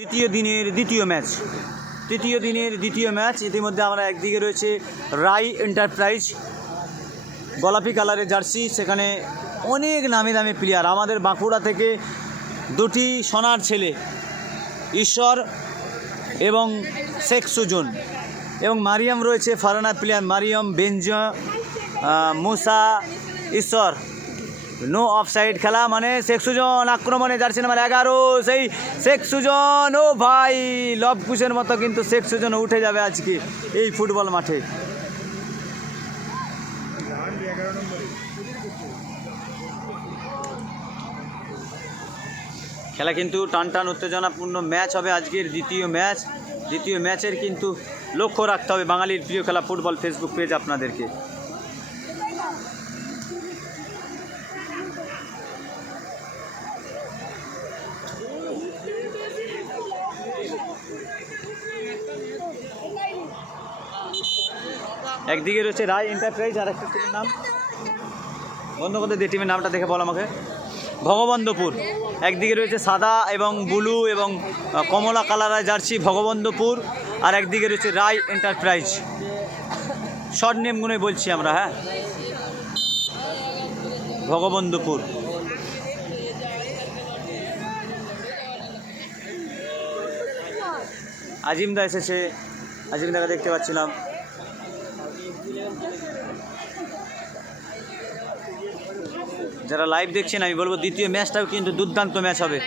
তৃতীয় দিনের দ্বিতীয় ম্যাচ ইতিমধ্যে আমরা একদিকে রয়েছে রাই এন্টারপ্রাইজ গোলাপি কালারের জার্সি, সেখানে অনেক নামি দামি প্লেয়ার আমাদের বাঁকুড়া থেকে দুটি সোনার ছেলে ঈশ্বর এবং শেখ সুজন এবং মারিয়াম রয়েছে foreigner player Mariam Benz Musa ঈশ্বর। নো অফসাইড খেলা মানে শেখ সুজন আক্রমণে জার্সি নাম্বার 11 সেই শেখ সুজন। ও ভাই লব কুশের মতো কিন্তু শেখ সুজন উঠে যাবে আজকে এই ফুটবল মাঠে। খেলা কিন্তু টান উত্তেজনাপূর্ণ ম্যাচ হবে আজকের দ্বিতীয় ম্যাচের কিন্তু লক্ষ্য রাখতে হবে বাঙালির প্রিয় খেলা ফুটবল ফেসবুক পেজ আপনাদেরকে। একদিকে রয়েছে রায় এন্টারপ্রাইজ আর একটা টিমের নাম বন্ধ করতে দিয়ে টিমের নামটা দেখে বল আমাকে। ভগবন্ধপুর। একদিকে রয়েছে সাদা এবং ব্লু এবং কমলা কালারের জার্সি ভগবন্ধপুর, আর একদিকে রয়েছে রায় এন্টারপ্রাইজ। শর্ট নেমগুলোই বলছি আমরা, হ্যাঁ, ভগবন্ধপুর। আজিমদা এসেছে, আজিমদাকে দেখতে পাচ্ছিলাম। যারা লাইভ দেখছেন আমি বলবো দ্বিতীয় ম্যাচটাও কিন্তু দুর্দান্ত ম্যাচ হবে।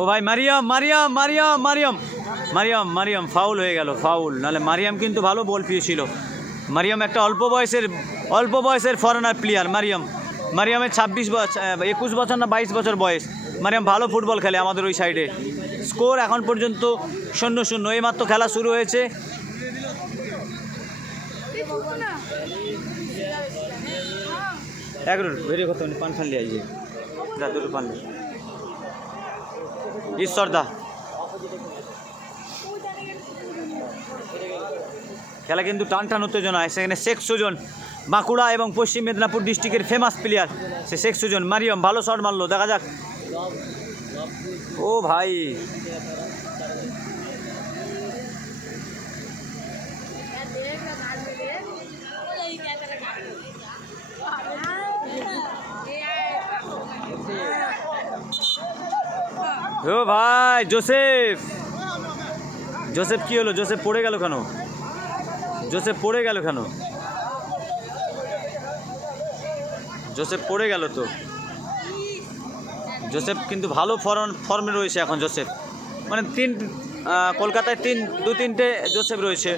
ও ভাই মারিয়াম ফাউল হয়ে গেল, ফাউল। নাহলে মারিয়াম কিন্তু ভালো বল পেয়েছিল। মারিয়াম একটা অল্প বয়সের ফরেনার প্লেয়ার। মারিয়ামের 21 বছর না 22 বছর বয়স। মারিয়াম ভালো ফুটবল খেলে আমাদের ওই সাইডে। স্কোর এখন পর্যন্ত 0-0, এইমাত্র খেলা শুরু হয়েছে। ভিডিও করতে পান ফানলি আইয়ে দুটো পানলি ঈশ্বরদা। খেলা কিন্তু টান উত্তেজনা। সেখানে শেখ সুজন বাঁকুড়া এবং পশ্চিম মেদিনীপুর ডিস্ট্রিক্টের ফেমাস প্লেয়ার, সে শেখ সুজন। মারিয়াম ভালো শট মারলো, দেখা যাক। ও ভাই ও ভাই জোসেফ কি হলো? জোসেফ পড়ে গেল কেন? জোসেফ পড়ে গেল তো। জোসেফ কিন্তু ভালো ফর্মে রয়েছে এখন জোসেফ, মানে কলকাতায় 2-3টে জোসেফ রয়েছে।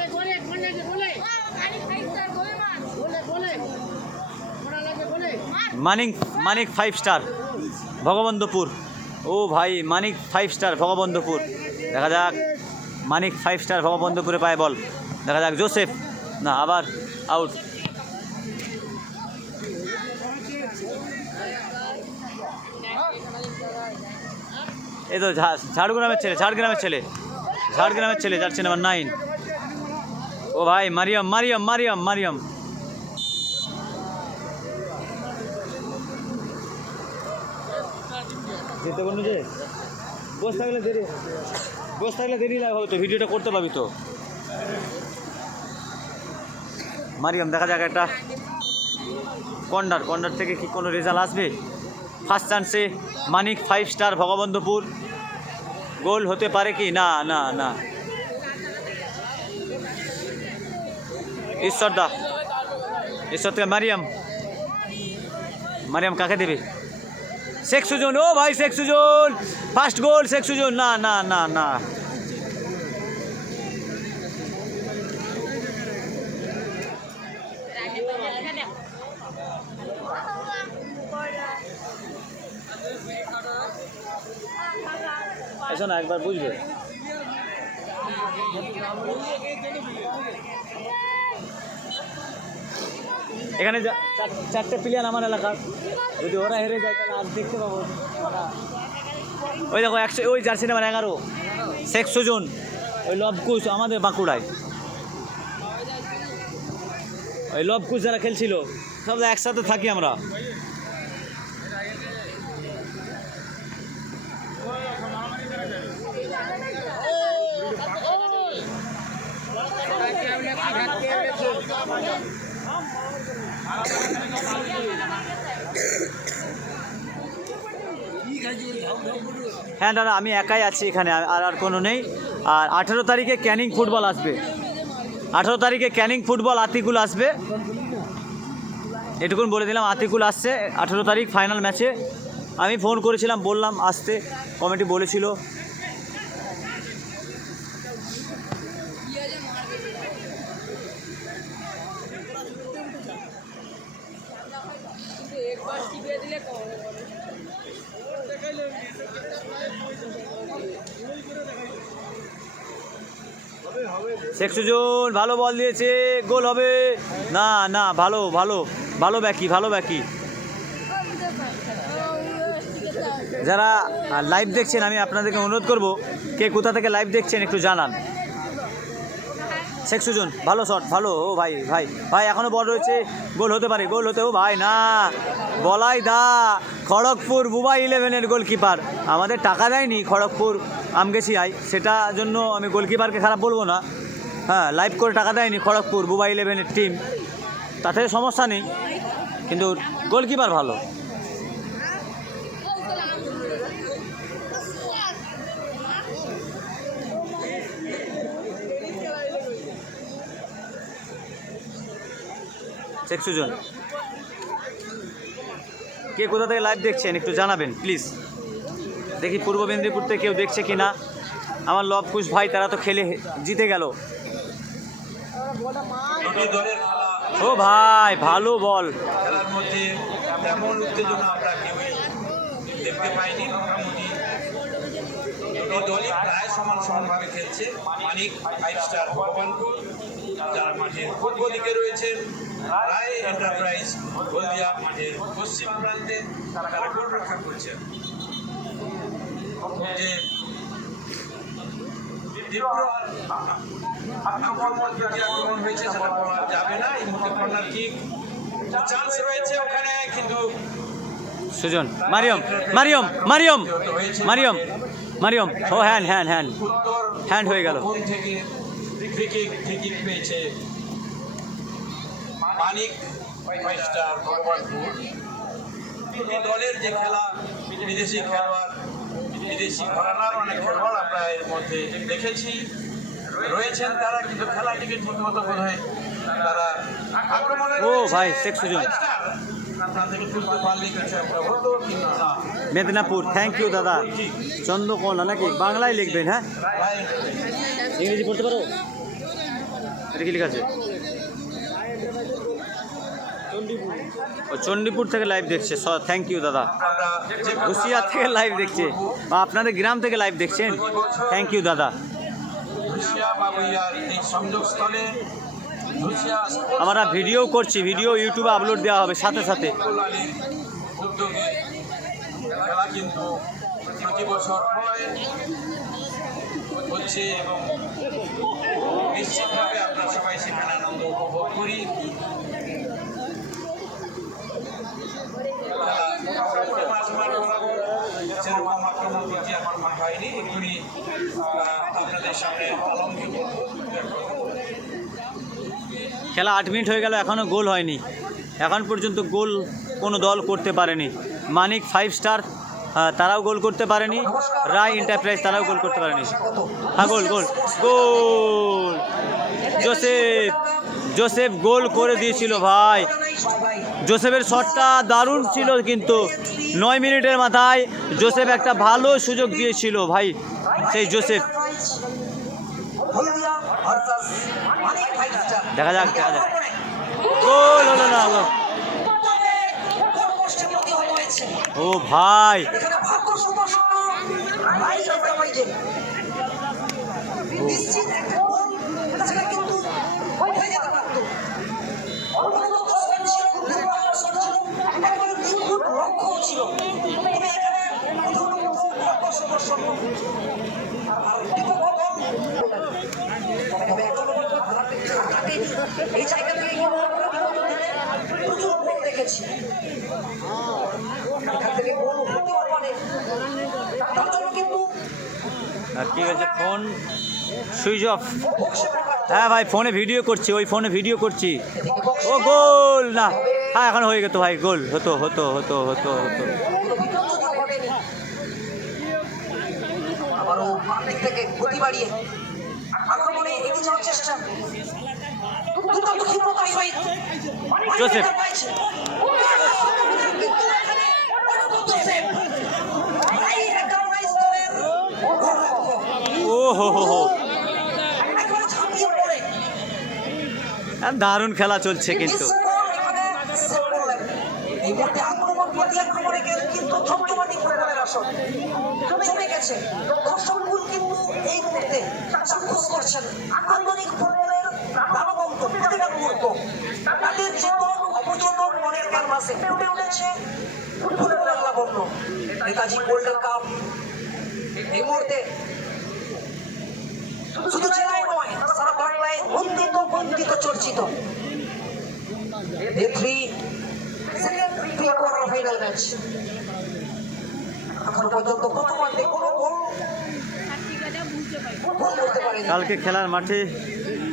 মানিক 5 স্টার ভগবন্ধপুর। ও ভাই মানিক 5 স্টার ভগবন্ধপুর। দেখা যাক মানিক 5 স্টার ভগবন্ধপুরে পায় বল। দেখা যাক জোসেফ না, আবার আউট। এই তো ঝাড়গ্রামের ছেলে যাচ্ছে নাম্বার 9। ও ভাই মারিয়াম যেতে বলুন যে বসে থাকলে দেরি লাগে হয়তো, ভিডিওটা করতে পারবি তো। মারিয়াম দেখা যাক একটা কর্নার থেকে কি কোনো রেজাল্ট আসবে। ফার্স্ট চান্সে মানিক 5 স্টার ভগবন্ধপুর গোল হতে পারে কি না। ঈশ্বর থেকে মারিয়াম কাকে দেবে? শেখ সুজন। ও ভাই শেখ সুজন ফার্স্ট গোল। শেখ সুজন না। এসো না, একবার বুঝবে। এখানে 4টে প্লেয়ার আমার এলাকার, যদি ওরা হেরে যায় তাহলে আজ দেখতে পাবো। ওই দেখো ওই জার্সি নাম্বার 11 শেখ সুজন, ওই লবকুশ আমাদের বাঁকুড়ায়। ওই লবকুশ যারা খেলছিল সব একসাথে থাকি আমরা। হ্যাঁ দাদা, আমি একাই আছি এখানে, আর কোনো নেই। আর 18 তারিখে ক্যানিং ফুটবল আসবে, 18 তারিখে ক্যানিং ফুটবল আতিকুল আসবে, এটুকুন বলে দিলাম। আতিকুল আসছে 18 তারিখ ফাইনাল ম্যাচে। আমি ফোন করেছিলাম, বললাম আসতে, কমিটি বলেছিল। শেখ সুজন ভালো বল দিয়েছে, গোল হবে না। না, ভালো ভালো ভালো ব্যাকি, ভালো ব্যাকি। যারা লাইভ দেখছেন আমি আপনাদেরকে অনুরোধ করব, কে কোথা থেকে লাইভ দেখছেন একটু জানান। শেখ সুজন ভালো শট, ভালো। ও ভাই ভাই ভাই এখনও বল রয়েছে, গোল হতে পারে, গোল হতে। ও ভাই না, বলাই দা খড়গপুর বুবাই 11-এর গোলকিপার। আমাদের টাকা দেয়নি খড়গপুর আমগেছিয়ায়, সেটা জন্য আমি গোলকিপারকে খারাপ বলবো না। হ্যাঁ, লাইভ করে টাকা দেয়নি খড়গপুর বুবাই 11-এর টিম, তাতে সমস্যা নেই, কিন্তু গোলকিপার ভালো। শেখ সুজন কে কোথা থেকে লাইভ দেখছেন একটু জানাবেন প্লিজ। দেখি পূর্ব মেদিনীপুর থেকে কেউ দেখছে কি না। আমার লবকুশ ভাই তারা তো খেলে জিতে গেল। ও ভাই ভালো বল। খেলার মধ্যে তেমন উত্তেজনা আমরা কেউই দেখতে পাইনি। মোটামুটি দুটি দলই প্রায় সমান সমানভাবে খেলছে। মানিক 5 স্টার ভগবানপুর যারা মাঠের পূর্ব দিকে রয়েছেন, রায় এন্টারপ্রাইজ হলদিয়া মাঠের পশ্চিম প্রান্তে তারা গোল রক্ষা করছেন। যে আক্রমণ হয়েছে সেটা বলা যাবে না। এই মুহূর্তে কর্নার কিক চান্স রয়েছে ওখানে, কিন্তু সুজন মারিয়ম মারিয়ম মারিয়ম মারিয়ম মারিয়ম ও হ্যান্ড হ্যান্ড হ্যান্ড হ্যান্ড হয়ে গেল। থেকে ফ্রি কিক পেয়েছে মানিক 5 স্টার ভগবানপুর। দুটি দলের যে খেলা, বিদেশি খেলোয়াড়, বিদেশি ঘরানার অনেক খেলোয়াড় আমরা এর মধ্যে দেখেছি রয়েছেন তারা, কিন্তু খেলাটিকে ঠিক মতো বোধ হয় তারা আক্রমণে। ও ভাই শেখ সুজন মেদিনীপুর, থ্যাংক ইউ দাদা। চন্দ্রকোনা নাকি বাংলায় লিখবেন? হ্যাঁ, ইংরেজি পড়তে পারো? এটা কি লেখা আছে? চণ্ডীপুর থেকে লাইভ দেখছে, থ্যাংক ইউ দাদা। ঘুষিয়া থেকে লাইভ দেখছে, আপনাদের গ্রাম থেকে লাইভ দেখছেন, থ্যাংক ইউ দাদা। আমরা ভিডিও করছি, ভিডিও ইউটিউবে আপলোড দেওয়া হবে সাথে সাথে। খেলা কিন্তু প্রতি বছর হচ্ছে এবং নিশ্চিতভাবে আমরা সবাই সেখানে আনন্দ উপভোগ করি। সেরকম আক্রমণ করছি আমার মনে হয়নি। এগুলি আপনাদের সামনে আলমকে বলবো। খেলা 8 মিনিট হয়ে গেল, এখনও গোল হয়নি। এখন পর্যন্ত গোল কোনো দল করতে পারেনি। মানিক 5 স্টার তারাও গোল করতে পারেনি, রায় এন্টারপ্রাইজ তারাও গোল করতে পারেনি। হ্যাঁ, গোল গোল গোল। জোসেফ গোল করে দিয়েছিল ভাই। জোসেফের শটটা দারুণ ছিল, কিন্তু 9 মিনিটের মাথায় জোসেফ একটা ভালো সুযোগ দিয়েছিল ভাই। সেই জোসেফ দেখা যাক গোল হলো না। ও ভাই এই জায়গা থেকে দেখেছি। এখান থেকে গোল হতেও পারে, তার জন্য কিন্তু আর কি হয়েছে, ফোন সুইচ অফ। বক্সে প্রকার হ্যাঁ ভাই, ফোনে ভিডিও করছি, ওই ফোনে ভিডিও করছি। ও গোল না, হ্যাঁ এখন হয়ে গেতো ভাই, গোল হতো হতো হতো হতো হতো। কোনো বিপদ যদিও ঘটেনি। আবারও বাম দিক থেকে গতি বাড়িয়ে আক্রমণে এগিয়ে যাওয়ার চেষ্টা। দুর্দান্ত ক্ষিপ্রতার সহিত জোসেফ। পাইছে। কিন্তু এখানে অনবদ্য সেভ। ও হো হো হো, একেবারে ঝাঁপিয়ে পড়ে দারুণ খেলা চলছে কিন্তু। এই মুহূর্তে আক্রমণ প্রতি-আক্রমণে কিন্তু জমজমাটি ফুটবলের আসর জমে গেছে। দর্শককুল কিন্তু এই মুহূর্তে চাক্ষুষ করছেন আন্দোলিক ফুটবলের প্রাণবন্ত প্রতিটা মুহূর্ত। তাদের চেতন অপচেতন মনের ক্যানভাসে ফুটে উঠেছে ফুটবলের লাবণ্য। নেতাজি গোল্ডেন কাপ এই মুহূর্তে শুধু জেলায় নয়, সারা বাংলায় বন্দিত চর্চিত। Second pre quarter final match এখন পর্যন্ত প্রথমার্ধে কোনো গোল করতে পারেনি। কালকে খেলার মাঠে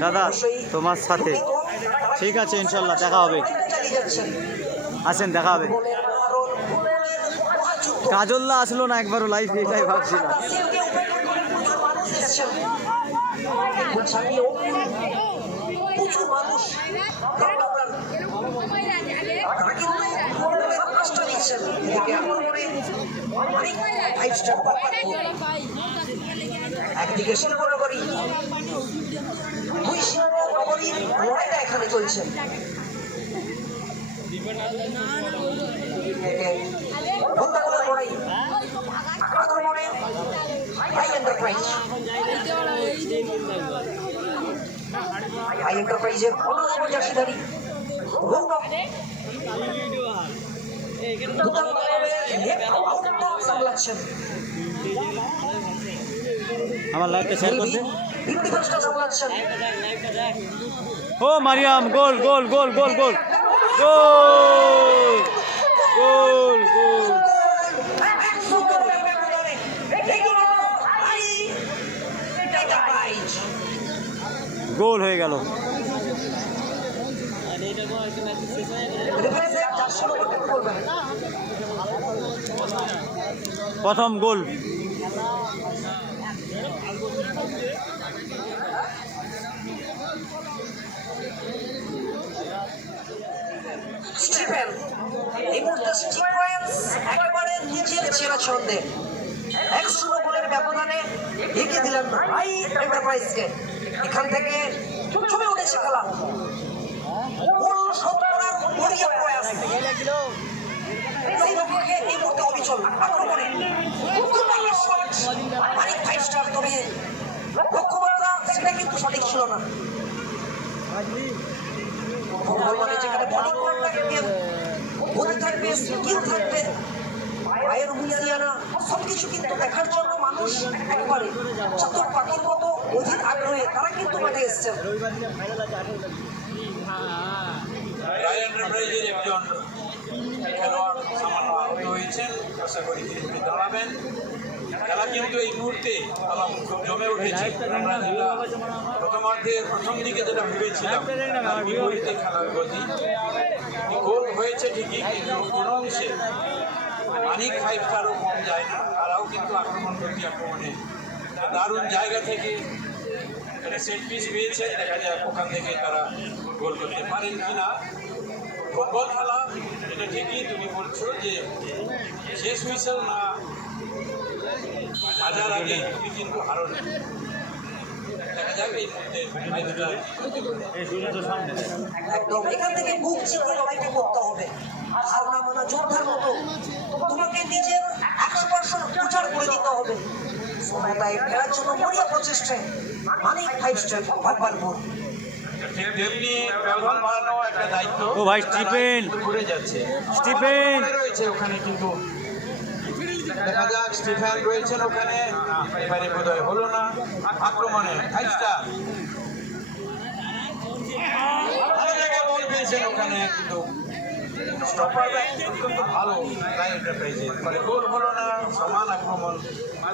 দাদা তোমার সাথে। ঠিক আছে, ইনশাল্লাহ দেখা হবে, চালিয়ে যাচ্ছেন আসেন দেখা হবে। গোলের কারণ ফুটবলের মহাযুদ্ধ। কাজল্লা আসলো না একবারও লাইভ, এটাই ভাবছিলাম। তাসিরকে উপেক্ষা করে প্রচুর মানুষ এসেছেন। ফুটবল ছাড়িয়েও প্রচুর মানুষ প্রাণপ্রাণ তারা কিন্তু ফুটবলের আকাশটা নিচ্ছেন। এদিকে আক্রমণে অনেক 5 স্টার একদিকে শিল্পনগরী, দুই শিল্পনগরীর লড়াইটা এখানে চলছে। বন্দাগোলার লড়াই, আক্রমণে হাই এন্টারপ্রাইজের অন্যতম জার্সিধারী রৌনক সামলাচ্ছেন। আমার লাইভটা শেয়ার করতে। বিরোধী দলটা সামলাচ্ছেন। ও মারিয়াম, গোল গোল গোল গোল গোল গোল গোল গোল। গোল হয়ে গেল। প্রথম গোল। স্টিফেন এই মুহূর্তে স্টিফেন্স একেবারে নিজের চেনা ছন্দে 100 গোলের ব্যবধানে এগিয়ে দিলেন হাই এন্টারপ্রাইজকে। এখান থেকে জমে উঠেছে খেলা, গোল শোধ করার বড়িয়া প্রয়াস। এই লক্ষ্যকে এই মুহূর্তে অবিচল আক্রমণে দূরপাল্লার শট, অনেক 5 স্টার। তবে লক্ষ্যমাত্রা সেটা কিন্তু সঠিক ছিল না। ফুটবল মানে যেখানে বলিং করার থাকবে, গতি থাকবে, স্কিল থাকবে, পায়ের হুইসিয়ানা সবকিছু কিন্তু দেখার জন্য মানুষ একেবারে চাতক পাখির মতো অধীর আগ্রহে তারা কিন্তু মাঠে এসছেন। রায় এন্টারপ্রাইজের একজন খেলোয়াড় সামান্য আহত হয়েছেন, আশা করি তিনি দাঁড়াবেন। খেলা কিন্তু এই মুহূর্তে খুব জমে উঠেছে। আমরা যেটা প্রথমার্ধের প্রথম দিকে যেটা ভেবেছিলাম তার বিপরীতে খেলার গতি গোল হয়েছে ঠিকই, কিন্তু কোনো অংশে অনেক 5 স্টারও কম যায় না। তারাও কিন্তু আক্রমণ প্রতি আক্রমণে দারুণ জায়গা থেকে সেট পিস পেয়েছে। দেখা যায় ওখান থেকে তারা গোল করতে পারেন কিনা। ফুটবল খেলা এটা ঠিকই তুমি বলছো যে শেষ হুইসেল না বাজার আগে তুমি কিন্তু হারো না। দেখা যাবে এই মুহূর্তে 5 স্টার একদম এখান থেকে বুক চিপে লড়াইটা করতে হবে। হার না মানা যোদ্ধার মতো তোমাকে নিজের 100% প্রচার করে দিতে হবে। সমতায় ফেরার জন্য মরিয়া প্রচেষ্টায় অনেক 5 স্টার ভগবানপুর। ঠিক তেমনি ব্যবধান বাড়ানো একটা দায়িত্ব। ও ভাই স্টিফেন, ঘুরে যাচ্ছে স্টিফেন রয়েছে ওখানে, কিন্তু দেখা যাক স্টিফেন রয়েছেন ওখানে, এবারে বোধহয় হলো না। আক্রমণে 5 স্টার ভালো জায়গায় বল পেয়েছেন ওখানে, কিন্তু স্টপাররা অত্যন্ত ভালো রাই এন্টারপ্রাইজে, মানে গোল হলো না, সমান আক্রমণ,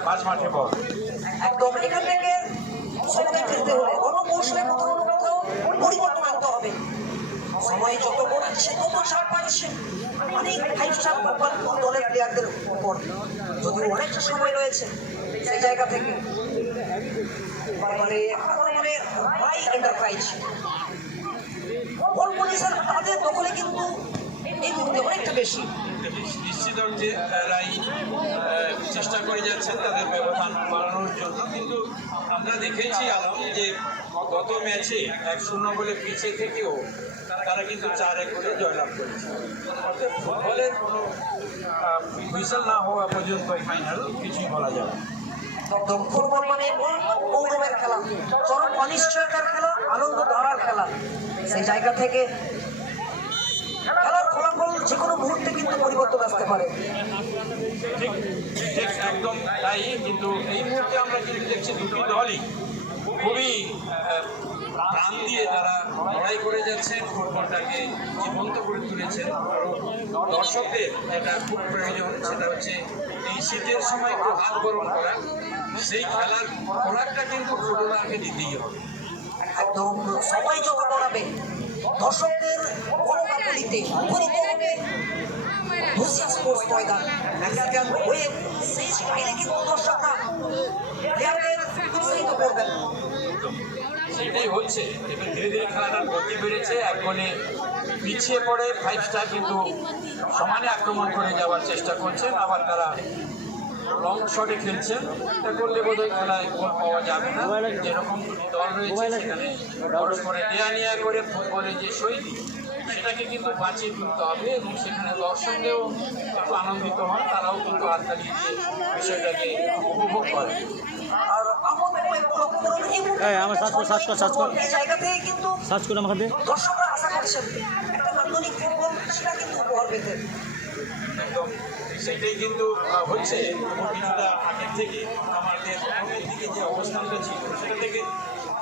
মাঝ মাঠে বল। একদম এখান থেকে সময় খেলতে হলে রণকৌশলে কোথাও না কোথাও পরিবর্তন আনতে হবে। সময় যত গড়াচ্ছে তত চাপ পাচ্ছে অনেক 5 স্টার দলের প্লেয়ারদের উপর, যদিও অনেকটা সময় রয়েছে সেই জায়গা থেকে মানে রাই এন্টারপ্রাইজ বল পজিশন তাদের দখলে কিন্তু এই মুহূর্তে অনেকটা বেশি। নিশ্চিত যে রাই চেষ্টা করে যাচ্ছেন তাদের ব্যবধান বাড়ানোর জন্য, কিন্তু আমরা দেখেছি আলম যে গত ম্যাচে 1-0 বলে পিছিয়ে থেকেও তারা কিন্তু 4-1 করে জয়লাভ করেছে। অর্থাৎ ফুটবলের কোনো হুইসেল না হওয়া পর্যন্ত ফাইনাল কিছুই বলা যাবে না। একদম ফুটবল মানে গৌরবের খেলা, চরম অনিশ্চয়তার খেলা, আনন্দ ধরার খেলা। সেই জায়গা থেকে খেলার ফলাফল যে কোনো মুহূর্তে কিন্তু পরিবর্তন আসতে পারে। ঠিক ঠিক একদম তাই, কিন্তু এই মুহূর্তে আমরা কিন্তু দেখছি দুটি দলই খুবই প্রাণ দিয়ে তারা লড়াই করে যাচ্ছেন, ফুটবলটাকে জীবন্ত করে তুলেছেন। দর্শকদের এটা খুব প্রয়োজন, সেটা হচ্ছে এই শীতের সময় একটু হাত গরম করা, সেই খেলার খোরাকটা কিন্তু ফুটবলারকে দিতেই হবে। একদম সবাই যত গড়াবে দর্শকদের গণগাগুলিতে পরিপূর্ণে লুসিয়া স্পোর্টস ময়দান ম্যাক্সিকান হয়ে সেই বাইরে কিন্তু দর্শকরা প্লেয়ারদের উৎসাহিত করবেন। সেটাই হচ্ছে। এবার ধীরে ধীরে খেলাটার গতি বেড়েছে, এক গোলে পিছিয়ে পড়ে 5 স্টার কিন্তু সমানে আক্রমণ করে যাওয়ার চেষ্টা করছেন, আবার তারা লং শটে খেলছেন। এটা করলে বোধহয় খেলায় গোল পাওয়া যাবে না। যেরকম দুটি দল রয়েছে সেখানে পরস্পরে দেয়া নেয়া করে ফুটবলের যে শৈলী সেটাকে কিন্তু বাঁচিয়ে তুলতে হবে, এবং সেখানে দর্শকদেরও একটু আনন্দিত হন, তারাও কিন্তু হাততালি দিয়ে বিষয়টাকে উপভোগ করেন। আর আমাদের একটু লক্ষ্য করুন এই মুহূর্তে আমার সার্চ কর এই জায়গা থেকে কিন্তু সার্চ করে আমাকে দে। দর্শকরা আশা করছেন একটা নান্দনিক ফুটবল সেটা কিন্তু উপহার পেতে। একদম সেটাই কিন্তু হচ্ছে। এবং কিছুটা আগের থেকে আমাদের প্রথমের দিকে যে অবস্থানটা ছিল সেটা থেকে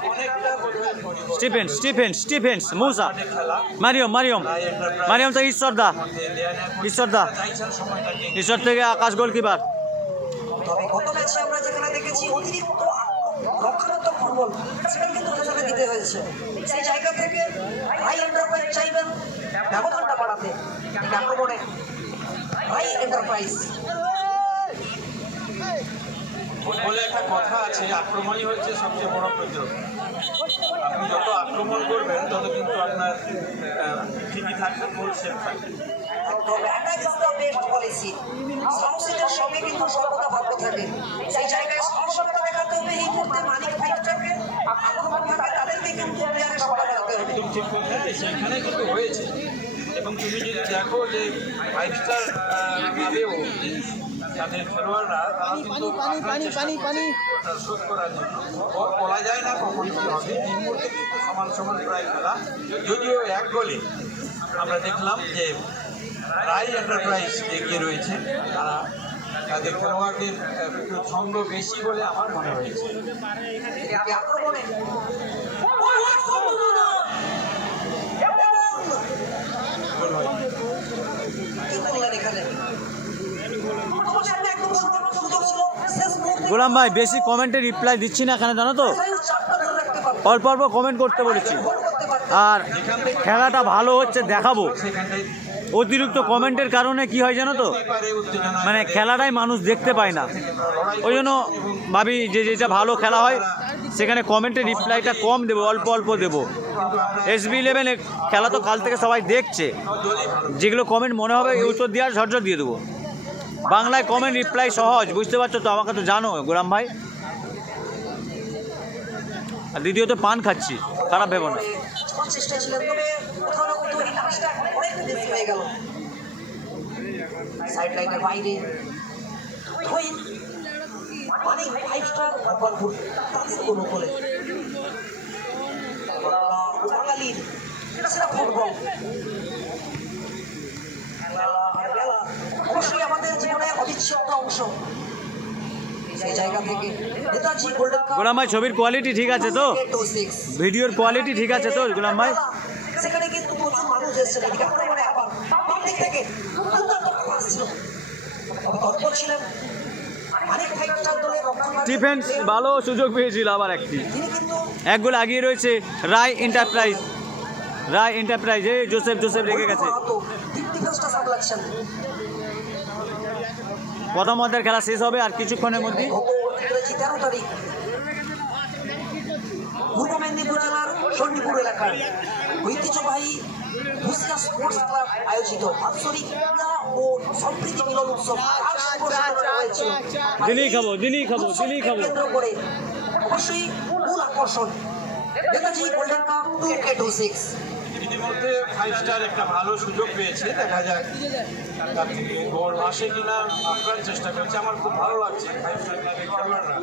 অনেকটা বোধহয় পরিবর্তন। স্টিফেন্স মুসা মাঠে খেলা, মারিয়ম তো ঈশ্বরদা ঈশ্বরদা চাইছেন সময়টাকে ঈশ্বর থেকে আকাশ গোলকিপার। তবে গত ম্যাচে আমরা যেখানে দেখেছি অতিরিক্ত রক্ষণাত্মক ফুটবল সেটা কিন্তু খেলাতে দিতে হয়েছে। সেই জায়গা থেকে রাই এন্টারপ্রাইজ চাইবেন ব্যবধানটা বাড়াতে ঠিক আক্রমণে রাই এন্টারপ্রাইজ। বলে একটা কথা আছে, আক্রমণই হচ্ছে সবচেয়ে বড় প্রতিরোধ। আপনি যত আক্রমণ করবেন তত কিন্তু আপনার ঠিকই থাকবে, গোল সেফ থাকবে। তবে attack is the best policy. সাহসীদের সঙ্গে কিন্তু সর্বদা ভাগ্য থাকে। সেই জায়গায় সাহসিকতা দেখাতে হবে এই মুহূর্তে মানিক ফাইটারকে, আক্রমণ থাকা তাদেরকে কিন্তু প্লেয়ারের সঙ্গে রাখতে হবে। একদম ঠিক কথা, সেইখানে কিন্তু হয়েছে। এবং তুমি যদি দেখো যে 5 স্টার ক্লাবেও তাদের খেলোয়াড়রা তারা কিন্তু শোধ করার জন্য বলা যায় না কখন কি হবে। এই মুহূর্তে কিন্তু সমান সমান প্রায় খেলা, যদিও 1 গোলে আমরা দেখলাম যে রাই এন্টারপ্রাইজ এগিয়ে রয়েছে। তারা তাদের খেলোয়াড়দের একটু ছন্দ বেশি বলে আমার মনে হয়েছে। এই আক্রমণে গোল হয়নি। কি করলেন এখানে? তোমার সামনে একদম সুযোগ ছিল শেষ মুহূর্তে গোলাম ভাই বেশি কমেন্টে রিপ্লাই দিচ্ছি না এখানে, জানো তো চাপটা ধরে রাখতে পারবে, অল্প অল্প কমেন্ট করতে বলেছি। গোল করতে পারবে। আর খেলাটা ভালো হচ্ছে দেখাবো, সেখানটায় অতিরিক্ত কমেন্টের কারণে কি হয় জানো তো, এবারে উত্তেজনা মানে খেলাটাই মানুষ দেখতে পায় না। ওই জন্য ভাবি যে যেটা ভালো খেলা হয় সেখানে কমেন্টের রিপ্লাইটা কম দেবো, অল্প অল্প দেবো। SB11 খেলা তো কাল থেকে সবাই দেখছে, দলই ভালো। যেগুলো কমেন্ট মনে হবে উত্তর দেওয়ার ঝরঝর দিয়ে দেবো। বাংলায় কমেন্ট রিপ্লাই সহজ, বুঝতে পারছো তো, আমাকে তো জানো গোলাম ভাই। আর দ্বিতীয়ত পান খাচ্ছি, খারাপ ভেবো না। তোমার চেষ্টা ছিলেন, তবে কোথাও না কোথাও এই কাজটা অনেকটা বেশি হয়ে গেল। সাইড লাইনের বাইরে ধোয়িন মানে 5 স্টার ফুটবল তাদের কোনো বলে বাঙালির সেটা ফুটবল খেলা অবশ্যই আমাদের জীবনের অবিচ্ছেদ্য অংশ। সেই জায়গা থেকে নেতাজি গোল্ডেন কাপ গোলাম ভাই ছবির কোয়ালিটি ঠিক আছে তো, 806 ভিডিওর কোয়ালিটি ঠিক আছে তো গোলাম ভাই? সেখানে কিন্তু প্রচুর মানুষ এসেছে, এদিকে আক্রমণে আবার দিক থেকে দুর্দান্ত পারফরম্যান্স ছিল। তৎপর ছিলেন মানিক ফাইভ স্টার দলের রক্ষণভাগ ডিফেন্স ভালো সুযোগ পেয়েছিল আবার একটি। তিনি কিন্তু এক গোল আগিয়ে রয়েছে রায় এন্টারপ্রাইজ। রায় এন্টারপ্রাইজ জোসেফ রেগে গেছে। ডিপ ডিফেন্সটা সামলাচ্ছেন। প্রথম অর্ধের খেলা শেষ হবে আর কিছুক্ষণের মধ্যে। ইংরেজি 13 তারিখ পূর্ব মেদিনীপুর জেলার চণ্ডীপুর এলাকার ঐতিহ্যবাহী ভুসিয়া স্পোর্টস ক্লাব আয়োজিত বাৎসরিক ক্রীড়া ও সম্প্রীতি মিলন উৎসব আজ শুরু হয়েছিল। দিনেই খাবো কেন্দ্র করে অবশ্যই মূল আকর্ষণ নেতাজি গোল্ডেন কাপ 2K26। ইতিমধ্যে 5 স্টার একটা ভালো সুযোগ পেয়েছে, দেখা যাক তার থেকে গোল আসে কিনা আপ্রাণ চেষ্টা করছে। আমার খুব ভালো লাগছে 5 স্টার ক্লাবের খেলোয়াড়রা